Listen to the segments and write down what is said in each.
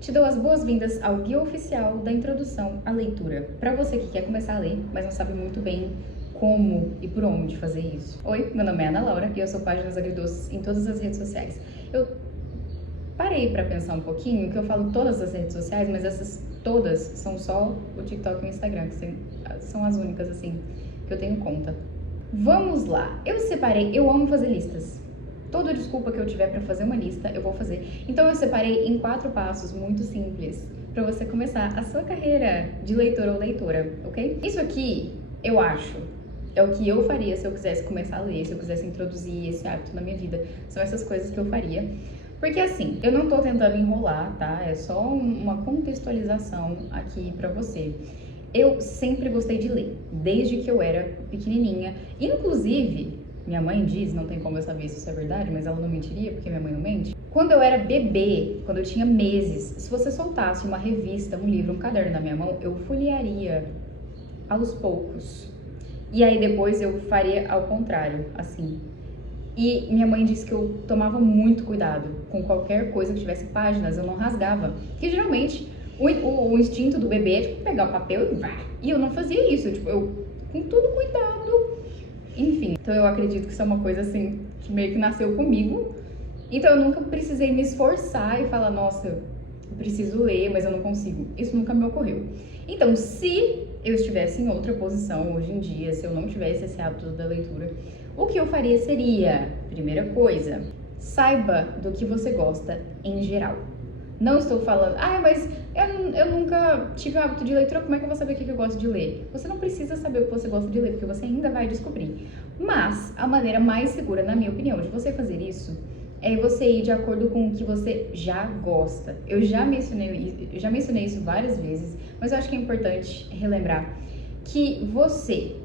Te dou as boas-vindas ao guia oficial da introdução à leitura. Para você que quer começar a ler, mas não sabe muito bem como e por onde fazer isso. Oi, meu nome é Ana Laura e eu sou Páginas Agridoces em todas as redes sociais. Eu parei para pensar um pouquinho, que eu falo todas as redes sociais, mas essas todas são só o TikTok e o Instagram, que são as únicas, assim, que eu tenho conta. Vamos lá, eu amo fazer listas. Toda desculpa que eu tiver para fazer uma lista, eu vou fazer. Então eu separei em 4 passos muito simples para você começar a sua carreira de leitor ou leitora, ok? Isso aqui, eu acho, é o que eu faria se eu quisesse começar a ler, se eu quisesse introduzir esse hábito na minha vida. São essas coisas que eu faria. Porque assim, eu não tô tentando enrolar, tá? É só uma contextualização aqui pra você. Eu sempre gostei de ler, desde que eu era pequenininha. Inclusive, minha mãe diz, não tem como eu saber se isso é verdade, mas ela não mentiria, porque minha mãe não mente. Quando eu era bebê, quando eu tinha meses, se você soltasse uma revista, um livro, um caderno na minha mão, eu folhearia aos poucos. E aí depois eu faria ao contrário, assim. E minha mãe disse que eu tomava muito cuidado com qualquer coisa que tivesse páginas, eu não rasgava. Porque geralmente o instinto do bebê é tipo pegar o papel e vai. E eu não fazia isso, tipo, eu com tudo cuidado. Enfim, então eu acredito que isso é uma coisa assim que meio que nasceu comigo. Então eu nunca precisei me esforçar e falar, nossa, eu preciso ler, mas eu não consigo. Isso nunca me ocorreu. Então, se eu estivesse em outra posição hoje em dia, se eu não tivesse esse hábito da leitura, o que eu faria seria, primeira coisa, saiba do que você gosta em geral. Não estou falando, mas eu nunca tive o hábito de leitura, como é que eu vou saber o que eu gosto de ler? Você não precisa saber o que você gosta de ler, porque você ainda vai descobrir. Mas a maneira mais segura, na minha opinião, de você fazer isso é você ir de acordo com o que você já gosta. Eu já mencionei isso várias vezes, mas eu acho que é importante relembrar que você,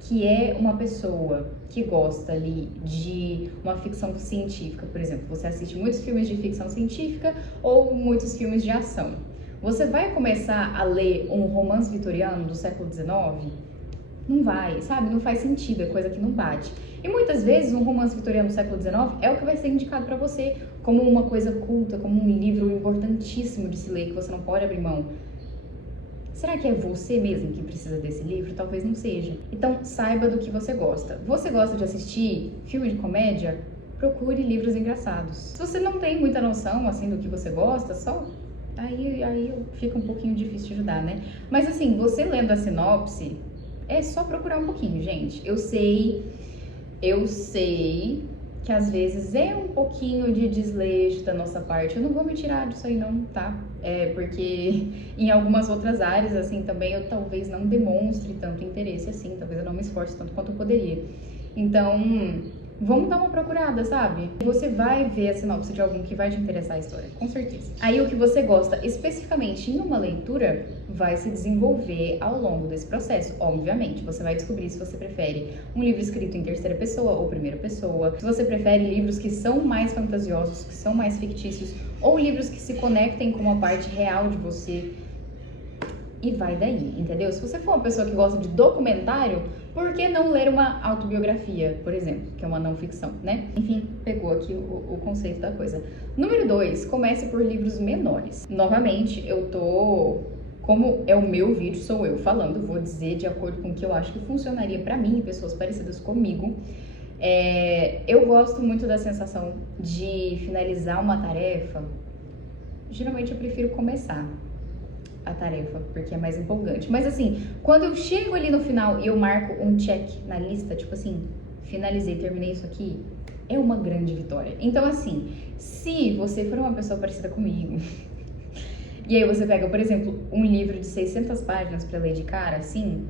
que é uma pessoa que gosta ali de uma ficção científica, por exemplo, você assiste muitos filmes de ficção científica ou muitos filmes de ação. Você vai começar a ler um romance vitoriano do século XIX? Não vai, sabe? Não faz sentido, é coisa que não bate. E muitas vezes um romance vitoriano do século XIX é o que vai ser indicado para você como uma coisa culta, como um livro importantíssimo de se ler, que você não pode abrir mão. Será que é você mesmo que precisa desse livro? Talvez não seja. Então, saiba do que você gosta. Você gosta de assistir filme de comédia? Procure livros engraçados. Se você não tem muita noção, assim, do que você gosta, aí fica um pouquinho difícil de ajudar, né? Mas, assim, você lendo a sinopse, é só procurar um pouquinho, gente. Eu sei que às vezes é um pouquinho de desleixo da nossa parte. Eu não vou me tirar disso aí não, tá? Porque em algumas outras áreas, assim, também eu talvez não demonstre tanto interesse assim, talvez eu não me esforce tanto quanto eu poderia. Então, vamos dar uma procurada, sabe? Você vai ver a sinopse de algum que vai te interessar a história, com certeza. Aí o que você gosta especificamente em uma leitura vai se desenvolver ao longo desse processo. Obviamente, você vai descobrir se você prefere um livro escrito em terceira pessoa ou primeira pessoa, se você prefere livros que são mais fantasiosos, que são mais fictícios, ou livros que se conectem com uma parte real de você. E vai daí, entendeu? Se você for uma pessoa que gosta de documentário, por que não ler uma autobiografia, por exemplo, que é uma não ficção, né? Enfim, pegou aqui o conceito da coisa. Número 2, comece por livros menores. Novamente, como é o meu vídeo, sou eu falando, vou dizer de acordo com o que eu acho que funcionaria pra mim e pessoas parecidas comigo. Eu gosto muito da sensação de finalizar uma tarefa. Geralmente eu prefiro começar a tarefa, porque é mais empolgante. Mas assim, quando eu chego ali no final e eu marco um check na lista, tipo assim, finalizei, terminei isso aqui, é uma grande vitória. Então assim, se você for uma pessoa parecida comigo, e aí você pega, por exemplo, um livro de 600 páginas pra ler de cara, assim,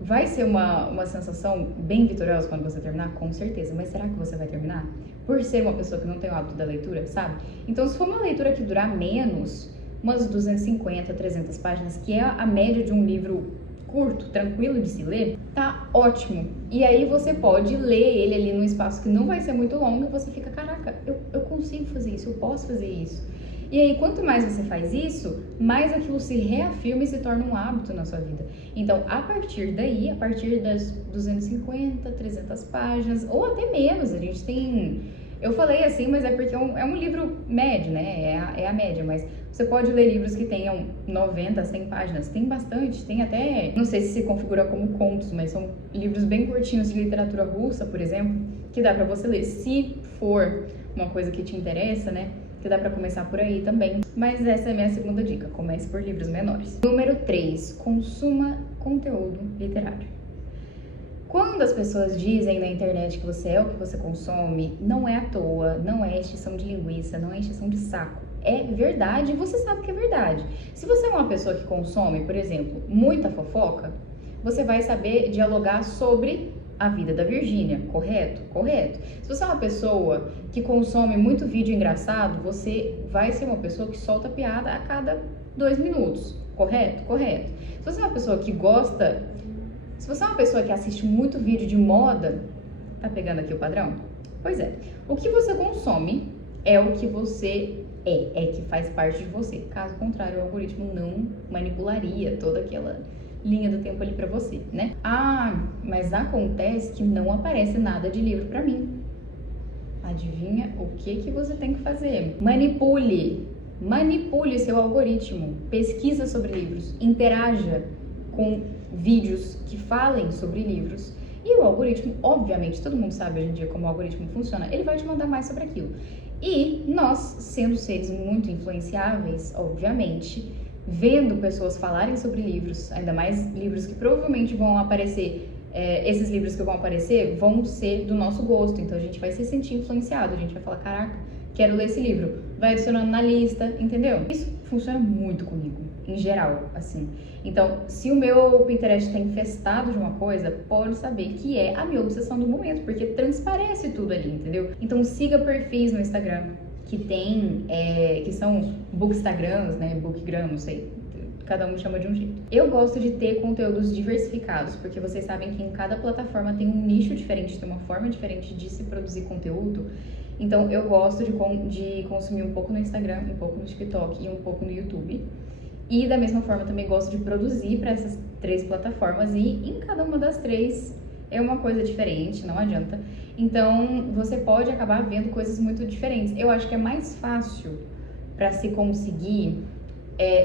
vai ser uma sensação bem vitoriosa quando você terminar? Com certeza. Mas será que você vai terminar? Por ser uma pessoa que não tem o hábito da leitura, sabe? Então, se for uma leitura que durar menos, umas 250, 300 páginas, que é a média de um livro curto, tranquilo de se ler, tá ótimo. E aí você pode ler ele ali num espaço que não vai ser muito longo e você fica, caraca, eu consigo fazer isso, eu posso fazer isso. E aí, quanto mais você faz isso, mais aquilo se reafirma e se torna um hábito na sua vida. Então, a partir daí, a partir das 250, 300 páginas, ou até menos, a gente tem... Eu falei assim, mas é porque é um livro médio, né? É a média, mas Você pode ler livros que tenham 90, 100 páginas. Tem bastante, tem até, não sei se configura como contos, mas são livros bem curtinhos de literatura russa, por exemplo, que dá pra você ler. Se for uma coisa que te interessa, né? Que dá pra começar por aí também. Mas essa é a minha segunda dica, comece por livros menores. Número 3, consuma conteúdo literário. Quando as pessoas dizem na internet que você é o que você consome, não é à toa, não é extinção de linguiça, não é extinção de saco. É verdade e você sabe que é verdade. Se você é uma pessoa que consome, por exemplo, muita fofoca, você vai saber dialogar sobre a vida da Virgínia, correto? Correto. Se você é uma pessoa que consome muito vídeo engraçado, você vai ser uma pessoa que solta piada a cada 2 minutos, correto? Correto. Se você é uma pessoa que gosta, se você é uma pessoa que assiste muito vídeo de moda, tá pegando aqui o padrão? Pois é. O que você consome é o que você é que faz parte de você. Caso contrário, o algoritmo não manipularia toda aquela linha do tempo ali pra você, né? Ah, mas acontece que não aparece nada de livro pra mim. Adivinha o que você tem que fazer? Manipule seu algoritmo, pesquisa sobre livros, interaja com vídeos que falem sobre livros. E o algoritmo, obviamente, todo mundo sabe hoje em dia como o algoritmo funciona, ele vai te mandar mais sobre aquilo. E nós, sendo seres muito influenciáveis, obviamente, vendo pessoas falarem sobre livros, ainda mais livros que provavelmente vão aparecer, esses livros que vão aparecer vão ser do nosso gosto, então a gente vai se sentir influenciado, a gente vai falar, caraca, quero ler esse livro, vai adicionando na lista, entendeu? Isso funciona muito comigo, em geral, assim. Então, se o meu Pinterest está infestado de uma coisa, pode saber que é a minha obsessão do momento, porque transparece tudo ali, entendeu? Então, siga perfis no Instagram que tem, que são bookstagrams, né, bookgram, não sei, cada um chama de um jeito. Eu gosto de ter conteúdos diversificados, porque vocês sabem que em cada plataforma tem um nicho diferente, tem uma forma diferente de se produzir conteúdo. Então, eu gosto de consumir um pouco no Instagram, um pouco no TikTok e um pouco no YouTube. E da mesma forma, também gosto de produzir para essas 3 plataformas e em cada uma das 3 é uma coisa diferente, não adianta. Então, você pode acabar vendo coisas muito diferentes. Eu acho que é mais fácil para se conseguir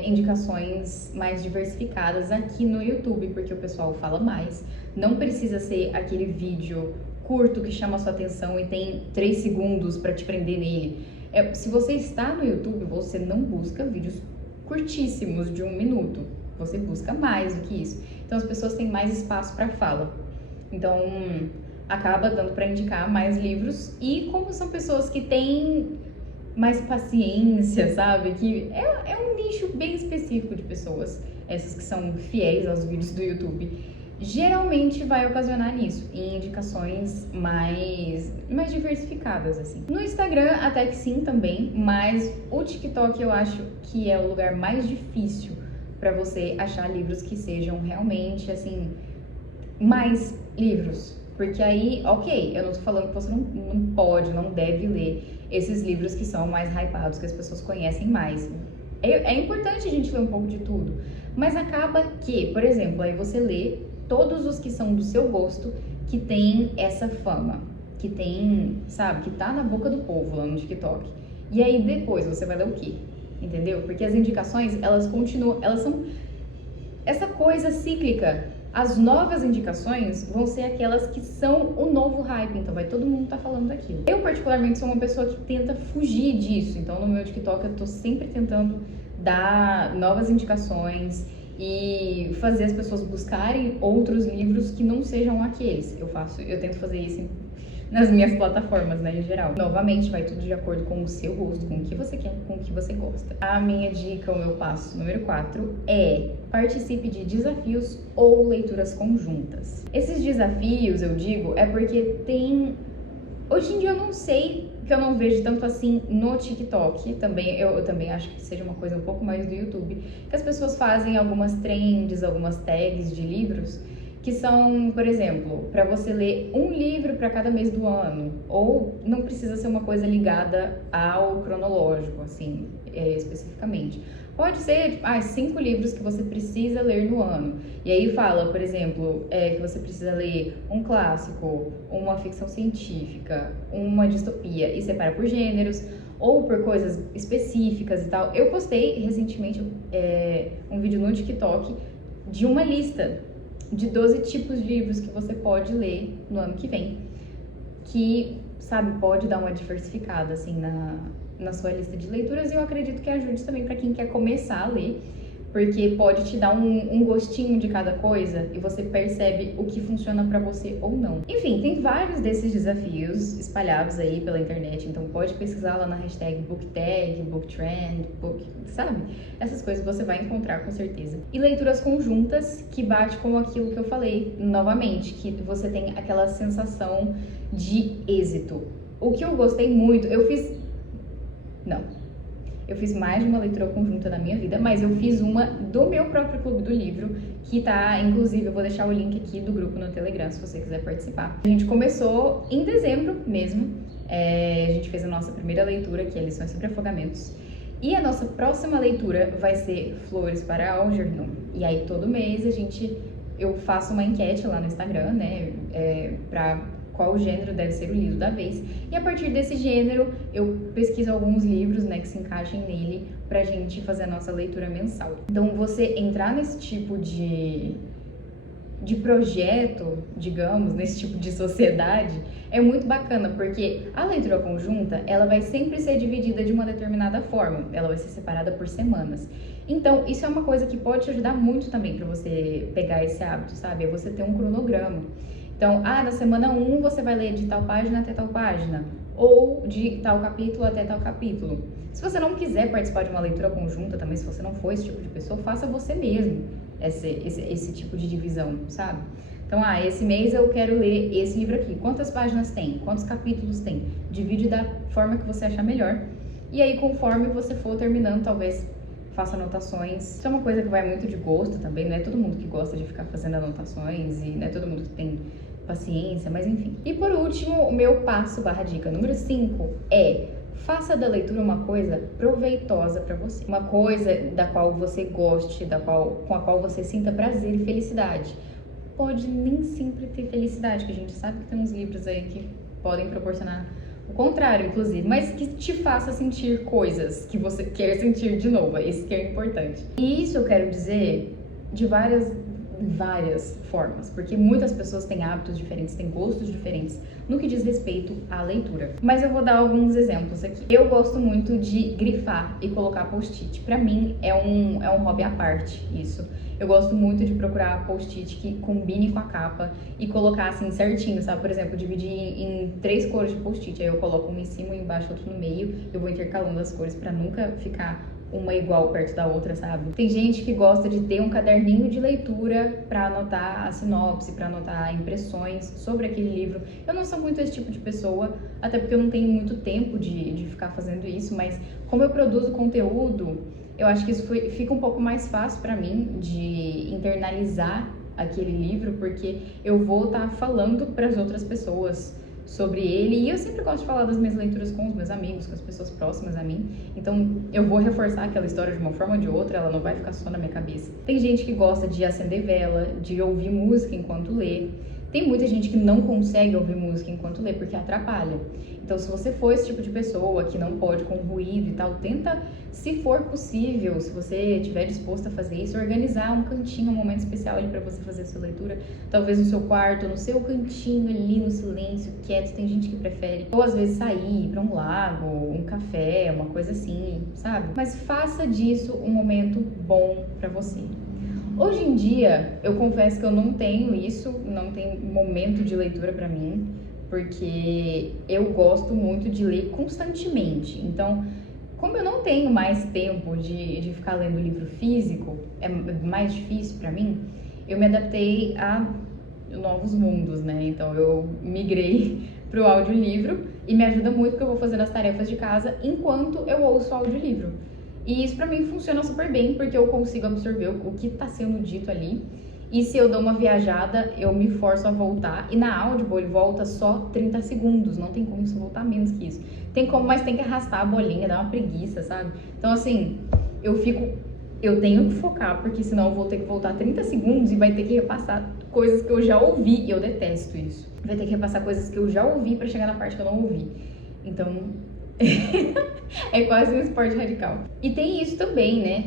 indicações mais diversificadas aqui no YouTube, porque o pessoal fala mais. Não precisa ser aquele vídeo curto que chama a sua atenção e tem 3 segundos para te prender nele. Se você está no YouTube, você não busca vídeos curtíssimos de 1 minuto. Você busca mais do que isso. Então, as pessoas têm mais espaço para fala. Então, acaba dando para indicar mais livros. E como são pessoas que têm mais paciência, sabe? Que é um nicho bem específico de pessoas, essas que são fiéis aos vídeos do YouTube. Geralmente vai ocasionar nisso, em indicações mais diversificadas, assim. No Instagram, até que sim também, mas o TikTok eu acho que é o lugar mais difícil para você achar livros que sejam realmente, assim, mais livros. Porque aí, ok, eu não tô falando que você não pode, não deve ler esses livros que são mais hypados, que as pessoas conhecem mais. É importante a gente ler um pouco de tudo, mas acaba que, por exemplo, aí você lê todos os que são do seu gosto, que tem essa fama, que tem, sabe, que tá na boca do povo lá no TikTok. E aí depois você vai ler o quê? Entendeu? Porque as indicações, elas continuam, elas são essa coisa cíclica. As novas indicações vão ser aquelas que são o novo hype, então vai todo mundo tá falando daquilo. Eu particularmente sou uma pessoa que tenta fugir disso, então no meu TikTok eu tô sempre tentando dar novas indicações e fazer as pessoas buscarem outros livros que não sejam aqueles. Eu tento fazer isso nas minhas plataformas, né, em geral. Novamente, vai tudo de acordo com o seu gosto, com o que você quer, com o que você gosta. A minha dica, o meu passo número 4 é: participe de desafios ou leituras conjuntas. Esses desafios, eu digo, é porque hoje em dia eu não sei, que eu não vejo tanto assim no TikTok, eu também acho que seja uma coisa um pouco mais do YouTube, que as pessoas fazem algumas trends, algumas tags de livros, que são, por exemplo, para você ler um livro para cada mês do ano, ou não precisa ser uma coisa ligada ao cronológico, assim, especificamente, Pode ser, tipo, 5 livros que você precisa ler no ano. E aí fala, por exemplo, que você precisa ler um clássico, uma ficção científica, uma distopia, e separa por gêneros, ou por coisas específicas e tal. Eu postei recentemente um vídeo no TikTok de uma lista de 12 tipos de livros que você pode ler no ano que vem, que, sabe, pode dar uma diversificada, assim, na sua lista de leituras, e eu acredito que ajude também para quem quer começar a ler, porque pode te dar um gostinho de cada coisa e você percebe o que funciona pra você ou não. Enfim, tem vários desses desafios espalhados aí pela internet, então pode pesquisar lá na hashtag BookTag, BookTrend, sabe? Essas coisas você vai encontrar com certeza. E leituras conjuntas, que bate com aquilo que eu falei novamente, que você tem aquela sensação de êxito. O que eu gostei muito, eu fiz mais de uma leitura conjunta na minha vida, mas eu fiz uma do meu próprio clube do livro, que tá, inclusive, eu vou deixar o link aqui do grupo no Telegram, se você quiser participar. A gente começou em dezembro mesmo, a gente fez a nossa primeira leitura, que é Lições sobre Afogamentos, e a nossa próxima leitura vai ser Flores para Algernon. E aí, todo mês, eu faço uma enquete lá no Instagram, né, pra qual gênero deve ser o livro da vez. E a partir desse gênero, eu pesquiso alguns livros, né, que se encaixem nele pra gente fazer a nossa leitura mensal. Então, você entrar nesse tipo de projeto, digamos, nesse tipo de sociedade, é muito bacana, porque a leitura conjunta, ela vai sempre ser dividida de uma determinada forma, ela vai ser separada por semanas. Então, isso é uma coisa que pode te ajudar muito também pra você pegar esse hábito, sabe? É você ter um cronograma. Então, na semana 1 você vai ler de tal página até tal página, ou de tal capítulo até tal capítulo. Se você não quiser participar de uma leitura conjunta também, se você não for esse tipo de pessoa, faça você mesmo esse tipo de divisão, sabe? Então, esse mês eu quero ler esse livro aqui. Quantas páginas tem? Quantos capítulos tem? Divide da forma que você achar melhor. E aí, conforme você for terminando, talvez faça anotações. Isso é uma coisa que vai muito de gosto também, não é todo mundo que gosta de ficar fazendo anotações e não é todo mundo que tem paciência, mas enfim. E por último, o meu dica número 5 é: faça da leitura uma coisa proveitosa para você. Uma coisa da qual você goste, com a qual você sinta prazer e felicidade. Pode nem sempre ter felicidade, que a gente sabe que tem uns livros aí que podem proporcionar o contrário, inclusive, mas que te faça sentir coisas que você quer sentir de novo, isso que é importante. E isso eu quero dizer de várias formas, porque muitas pessoas têm hábitos diferentes, têm gostos diferentes no que diz respeito à leitura. Mas eu vou dar alguns exemplos aqui. Eu gosto muito de grifar e colocar post-it. Pra mim é um hobby à parte isso. Eu gosto muito de procurar post-it que combine com a capa e colocar assim certinho, sabe? Por exemplo, dividir em 3 cores de post-it. Aí eu coloco uma em cima, um embaixo, outro no meio. Eu vou intercalando as cores pra nunca ficar uma igual perto da outra, sabe? Tem gente que gosta de ter um caderninho de leitura para anotar a sinopse, para anotar impressões sobre aquele livro. Eu não sou muito esse tipo de pessoa, até porque eu não tenho muito tempo de ficar fazendo isso, mas como eu produzo conteúdo, eu acho que isso fica um pouco mais fácil para mim de internalizar aquele livro, porque eu vou estar falando para as outras pessoas sobre ele, e eu sempre gosto de falar das minhas leituras com os meus amigos, com as pessoas próximas a mim, então eu vou reforçar aquela história de uma forma ou de outra, ela não vai ficar só na minha cabeça. Tem gente que gosta de acender vela, de ouvir música enquanto lê. Tem muita gente que não consegue ouvir música enquanto lê porque atrapalha. Então, se você for esse tipo de pessoa que não pode com ruído e tal, tenta, se for possível, se você estiver disposto a fazer isso, organizar um cantinho, um momento especial ali para você fazer a sua leitura. Talvez no seu quarto, no seu cantinho ali, no silêncio, quieto. Tem gente que prefere. Ou às vezes sair para um lago, um café, uma coisa assim, sabe? Mas faça disso um momento bom para você. Hoje em dia, eu confesso que eu não tenho isso, não tem momento de leitura pra mim, porque eu gosto muito de ler constantemente. Então, como eu não tenho mais tempo de ficar lendo livro físico, é mais difícil pra mim, eu me adaptei a novos mundos, né? Então, eu migrei pro audiolivro e me ajuda muito porque eu vou fazendo as tarefas de casa enquanto eu ouço o audiolivro. E isso pra mim funciona super bem, porque eu consigo absorver o que tá sendo dito ali. E se eu dou uma viajada, eu me forço a voltar. E na Audible ele volta só 30 segundos, não tem como isso voltar menos que isso. Tem como, mas tem que arrastar a bolinha, dar uma preguiça, sabe? Então assim, eu tenho que focar, porque senão eu vou ter que voltar 30 segundos e vai ter que repassar coisas que eu já ouvi, e eu detesto isso. Vai ter que repassar coisas que eu já ouvi pra chegar na parte que eu não ouvi. Então, é quase um esporte radical. E tem isso também, né?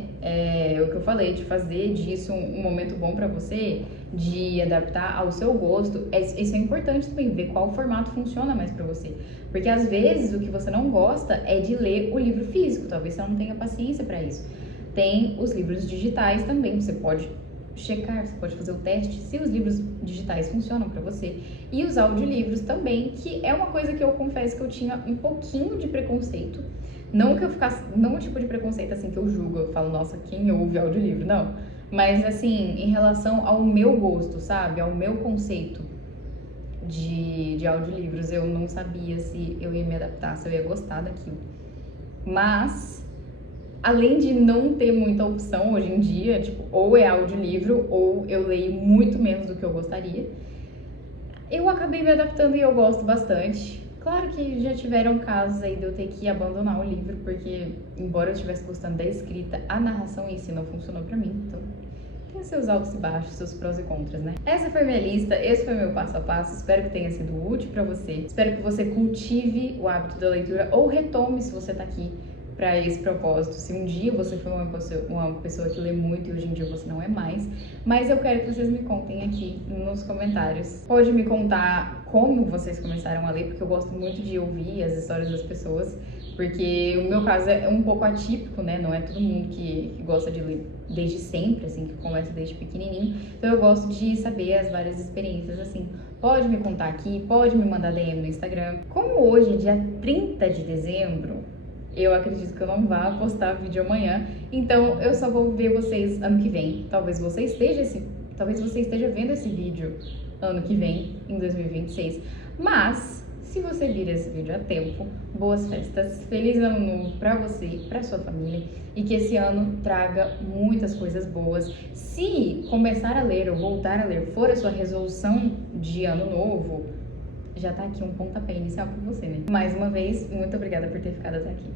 O que eu falei, de fazer disso um momento bom pra você, de adaptar ao seu gosto. Isso é importante também, ver qual formato funciona mais pra você. Porque às vezes o que você não gosta é de ler o livro físico, talvez você não tenha paciência pra isso. Tem os livros digitais também, você pode checar, você pode fazer o teste se os livros digitais funcionam pra você. E os audiolivros também, que é uma coisa que eu confesso que eu tinha um pouquinho de preconceito. Não que eu ficasse, não o tipo de preconceito assim que eu julgo, eu falo, nossa, quem ouve audiolivro? Não. Mas assim, em relação ao meu gosto, sabe? Ao meu conceito de audiolivros, eu não sabia se eu ia me adaptar, se eu ia gostar daquilo. Mas além de não ter muita opção hoje em dia, tipo, ou é audiolivro ou eu leio muito menos do que eu gostaria, eu acabei me adaptando e eu gosto bastante. Claro que já tiveram casos aí de eu ter que abandonar o livro, porque embora eu estivesse gostando da escrita, a narração em si não funcionou pra mim, então tem seus altos e baixos, seus prós e contras, né? Essa foi minha lista, esse foi meu passo a passo, espero que tenha sido útil pra você, espero que você cultive o hábito da leitura ou retome se você tá aqui para esse propósito. Se um dia você foi uma pessoa que lê muito e hoje em dia você não é mais, mas eu quero que vocês me contem aqui nos comentários. Pode me contar como vocês começaram a ler, porque eu gosto muito de ouvir as histórias das pessoas, porque o meu caso é um pouco atípico, né? Não é todo mundo que gosta de ler desde sempre, assim, que começa desde pequenininho. Então eu gosto de saber as várias experiências, assim. Pode me contar aqui, pode me mandar DM no Instagram. Como hoje é dia 30 de dezembro, eu acredito que eu não vá postar vídeo amanhã, então eu só vou ver vocês ano que vem. Talvez você esteja vendo esse vídeo ano que vem, em 2026. Mas, se você vir esse vídeo a tempo, boas festas, feliz ano novo pra você, pra sua família, e que esse ano traga muitas coisas boas. Se começar a ler ou voltar a ler for a sua resolução de ano novo, já tá aqui um pontapé inicial pra você, né? Mais uma vez, muito obrigada por ter ficado até aqui.